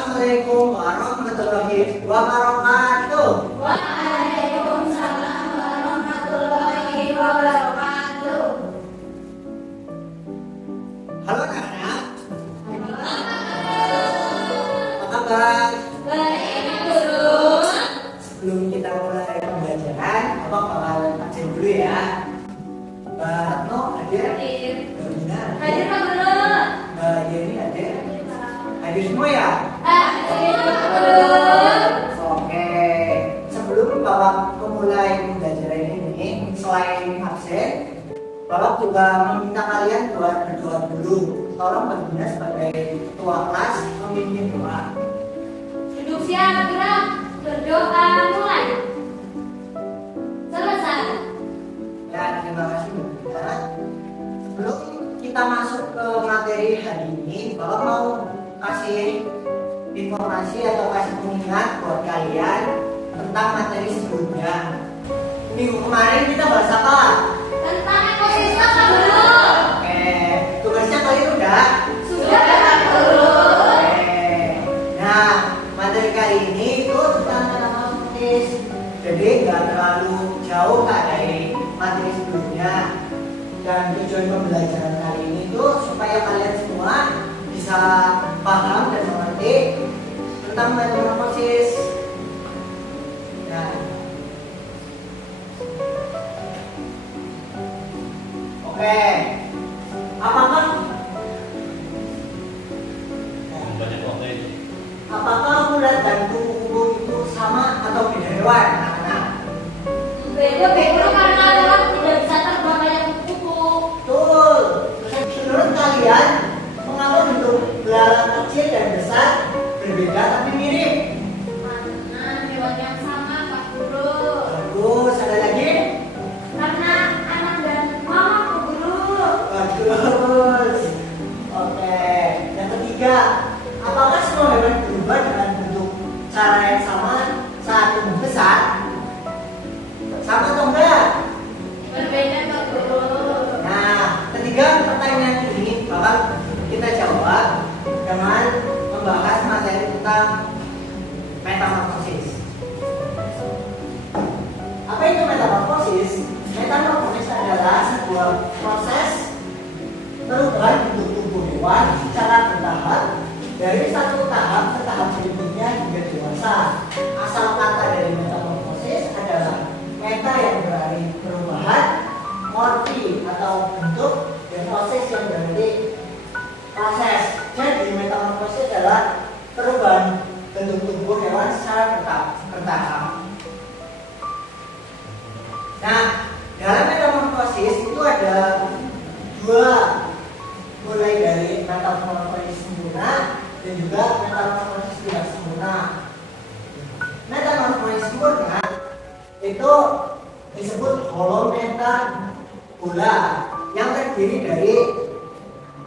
Assalamualaikum warahmatullahi wabarakatuh. Waalaikumsalam warahmatullahi wabarakatuh. Halo anak-anak. Apa kabar? Baik, Guru. Sebelum kita mulai pembelajaran, Bapak bakal absen dulu ya. Mbak Retno hadir? Hadir. Mbak Bina Hadir, Pak Guru. Mbak Yeni hadir? Hadir semua ya? Hadir, Pak Guru. Oke. Sebelum Bapak memulai pembelajaran ini, selain absen, Bapak juga meminta kalian buat berdoa dulu. Tolong Mbak Bina sebagai ketua kelas memimpin doa. Duduk siap, gerak. Berdoa mulai. Selesai. Ya, terima kasih Mbak Bina. Sebelum kita masuk ke materi hari ini, Bapak mau kasih informasi atau kasih pengingat buat kalian tentang materi sebelumnya. Minggu kemarin kita bahas apa? Tentang ekosistem, Pak Guru. Oke, tugasnya kalian udah? Sudah, Pak Guru. Oke. Nah, materi kali ini itu tentang metamorfosis. Jadi nggak terlalu jauh Kak dari materi sebelumnya. Dan tujuan pembelajaran kali ini tuh supaya kalian semua bisa paham dan mengerti tentang metamorfosis. Nah, oke. Apakah Apakah ulat dan kupu-kupu itu sama atau beda hewan? Anak-anak. Beda, Pak Guru, karena ulat tidak bisa terbang kayak kupu-kupu. Betul. Menurut kalian, mengapa bentuk belalang kecil dan besar berbeda tapi mirip? Karena hewan yang sama, Pak Guru. Bagus. Ada lagi? Karena anak dan mama, Pak Guru. Bagus. Oke. Yang ketiga, apakah semua hewan berubah dengan bentuk cara yang sama saat tumbuh besar? Sama atau enggak? Berbeda, Pak Guru. Nah, ketiga pertanyaan ini bakal kita jawab dengan membahas materi tentang metamorfosis. Apa itu metamorfosis? Metamorfosis adalah sebuah proses perubahan bentuk tubuh hewan secara bertahap dari satu tahap ke tahap berikutnya hingga dewasa. Asal kata dari metamorfosis adalah meta yang berarti perubahan, morfi atau bentuk, dan proses yang berarti proses. Jadi metamorfosis adalah perubahan bentuk tubuh hewan secara bertahap. Nah, dalam metamorfosis itu ada dua, mulai dari metamorfosis sempurna dan juga metamorfosis tidak sempurna. Metamorfosis sempurna itu disebut holometabola yang terdiri dari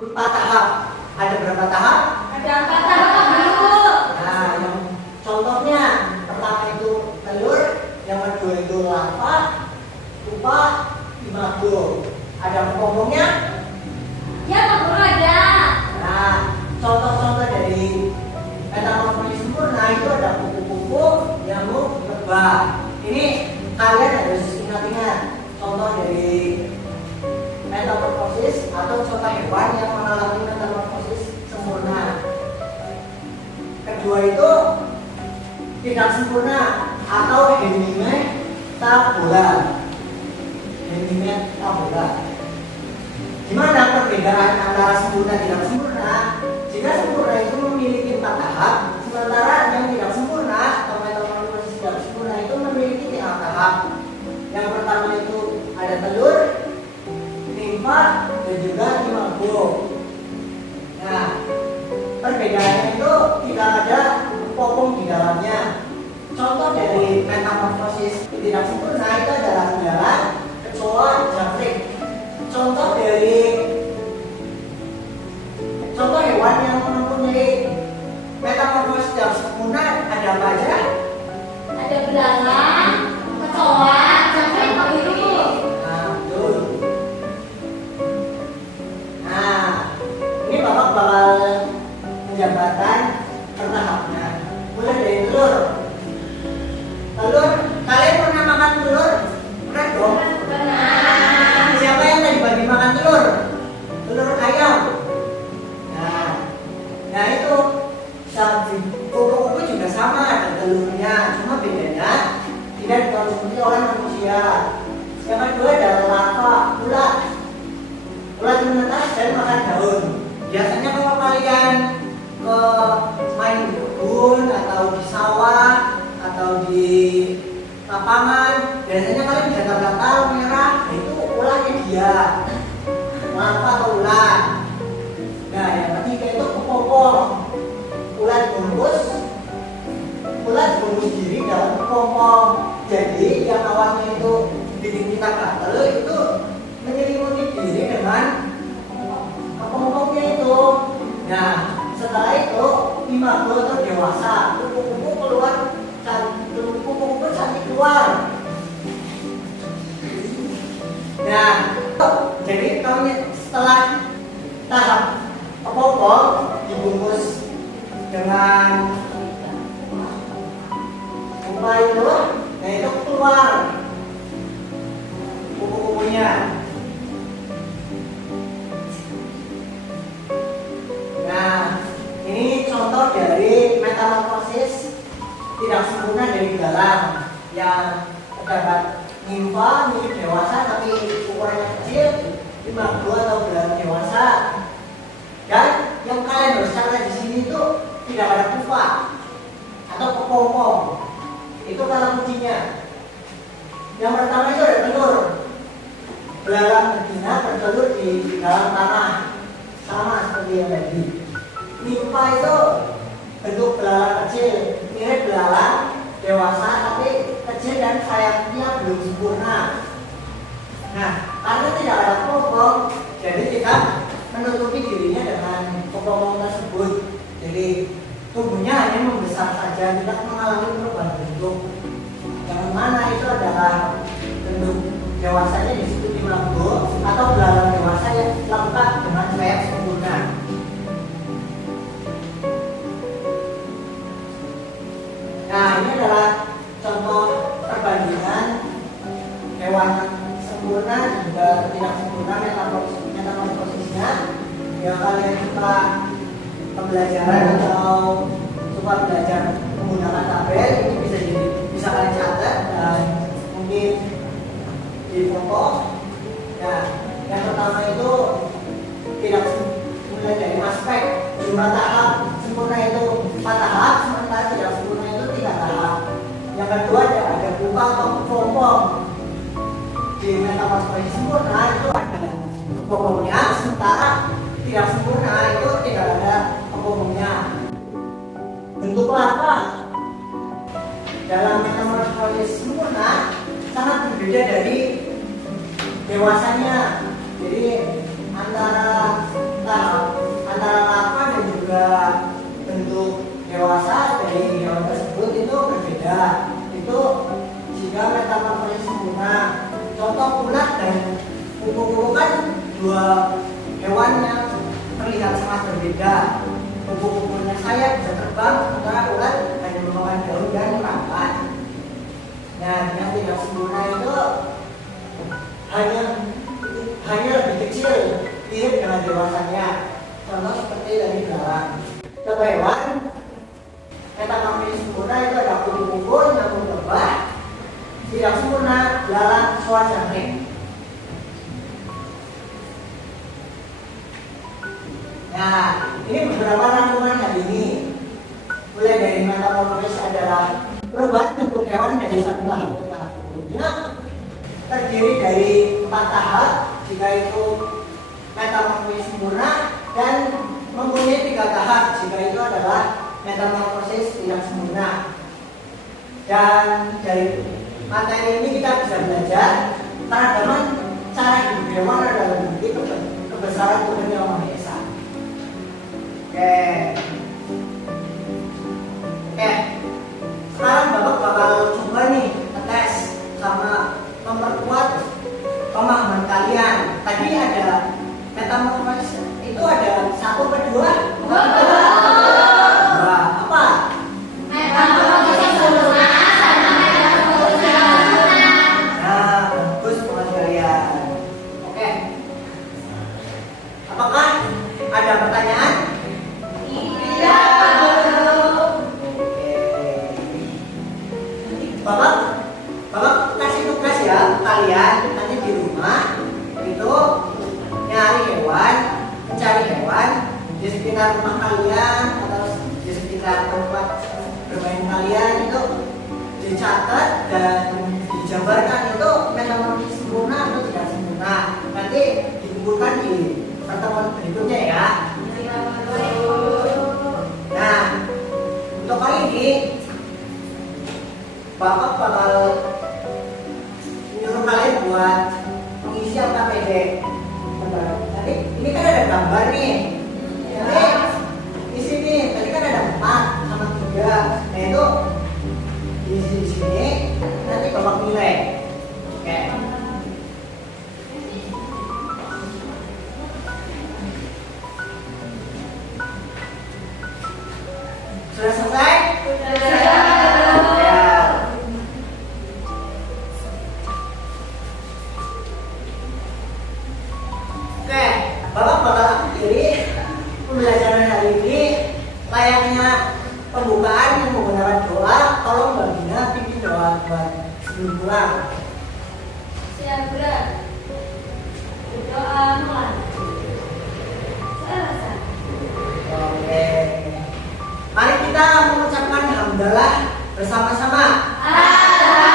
4 tahap. Ada berapa tahap? Ada 4 tahap, Pak Guru. Nah, yang contohnya pertama itu telur, yang kedua itu larva, pupa, imago. Ada ngomongnya? Ya, Pak Guru, ada. Nah, contoh-contoh dari metamorfosis sempurna itu ada kupu-kupu, nyamuk, lebah. Ini kalian harus ingat-ingat contoh dari metamorfosis atau contoh hewan yang mengalami metamorfosis sempurna. Kedua itu tidak sempurna atau hemimetabola. Hemimetabola. Gimana perbedaan antara sempurna dan tidak sempurna? Jika sempurna itu memiliki 4 tahap, sementara yang tidak sempurna atau metamorfosis tidak sempurna itu memiliki 3 tahap. Yang pertama itu ada telur, nimfa, dan juga imago. Nah, perbedaannya itu tidak ada popong di dalamnya. Contoh dari metamorfosis tidak sempurna itu adalah belalang, kecoa, jangkrik. Contoh hewan yang mempunyai metamorfosis tidak sempurna ada apa aja? Ada belalang, kecoa, jangkrik, Pak Guru. Nah, betul. Nah, ini Bapak bakal menjabarkan per tahapnya. Mulai dari telur. Telur, kalian pernah makan telur? Pernah dong? Siapa yang tadi bagi makan telur? Telur ayam. Nah itu kuku-kuku juga sama, ada telurnya, cuma bedanya tidak dikonsumsi oleh manusia. Yang kedua adalah larva, ulat. Ulat menetas dan makan daun. Biasanya kalau kalian ke main di kebun atau di sawah atau di lapangan, biasanya kalian bisa gatal merah, itu ulatnya dia, larva atau ulat. Nah yang ketiga itu kepompong. Ulat bungkus diri dalam kepompong. Jadi yang awalnya itu bikin kita gatel itu menyelimuti diri dengan kepompongnya itu. Nah setelah itu 5 bulan atau dewasa, kuku-kuku keluar, kuku-kuku cantik keluar. Nah jadi setelah tahap kepompong dibungkus dengan pupa itu, nah itu keluar kuku-kukunya. Nah ini contoh dari metamorfosis tidak sempurna dari dalam yang terdapat nimfa mirip dewasa tapi ukurannya kecil, 50 atau berat dewasa. Dan yang kalian harus catat di sini itu tidak ada pupa atau kepompong. Itu kata kuncinya. Yang pertama itu ada telur. Belalang betina bertelur di dalam tanah, sama seperti yang tadi. Nimfa itu bentuk belalang kecil, mirip belalang dewasa tapi kecil dan sayapnya belum sempurna. Nah, karena tidak ada kepompong, jadi kita menutupi dirinya dengan kepompong tersebut. Jadi tubuhnya hanya membesar saja, tidak mengalami perubahan bentuk. Yang mana itu adalah bentuk dewasanya di situ di lambo atau belalang dewasa yang lengkap dengan sayap sempurna. Nah ini adalah contoh perbandingan hewan sempurna dan juga tidak sempurna metamorfosisnya. Ya kalian suka pembelajaran atau suka belajar menggunakan tabel, ini bisa kalian catat dan mungkin di foto. Nah yang pertama itu tidak mulai dari aspek 5 tahap, sempurna itu 4 tahap, sementara tidak sempurna itu 3 tahap. Yang kedua ada pupa atau kepompong. Di metamorfosis sempurna itu ada kepompongnya, sementara tidak sempurna itu tidak ada kepompongnya. Bentuk larva dalam metamorfosis sempurna sangat berbeda dari dewasanya. Jadi antara larva dan juga bentuk dewasa dari hewan tersebut itu berbeda. Itu jika metamorfosis sempurna. Contoh ulat dan kuku-kuku kan dua hewan yang terlihat sangat berbeda. Kuku-kukunya sayap bisa terbang, sementara ulat hanya memakan daun dan makan. Nah, yang tidak sempurna itu hanya lebih kecil, mirip dengan dewasanya. Contoh seperti dari belalang. Contoh hewan metamorfosis sempurna itu ada kuku-kuku, nyamuk lebah. Tidak sempurna, belalang, soa jangkrik. Nah, ini beberapa rangkuman hari ini. Mulai dari metamorfosis adalah perubahan bentuk hewan dari satu tahap ke tahap berikutnya, terdiri dari 4 tahap, jika itu metamorfosis sempurna, dan mempunyai 3 tahap, jika itu adalah metamorfosis tidak sempurna. Dan dari materi ini kita bisa belajar keragaman cara hidup hewan adalah bukti kebesaran Tuhan Yang Maha Esa. Oke. Sekarang Bapak bakal coba nih ngetes sama memperkuat pemahaman kalian. Tadi ada metamorfosis itu ada 1 ke 2? 2. Apa ketika tempat bermain kalian itu dicatat dan dijabarkan itu metamorfosis sempurna atau tidak sempurna. Nanti dikumpulkan di pertemuan berikutnya ya. Nah, untuk kali ini Bapak bakal menyuruh kalian buat mengisi angka pendek. Tadi ini kan ada gambar nih. Jadi di sini tadi kan ada 4 sama 3. Nah itu di sini nanti Bapak nilai. Oke. Sudah selesai? Ya. Oke, Bapak bakal akhiri pembelajaran hari ini layaknya pembukaan yang menggunakan doa. Tolong Mbak Gina pimpin doa buat sebelum pulang. Siap berat. Berdoa mohon. Selesai. Oke. Mari kita mengucapkan hamdalah bersama-sama. Alhamdulillah.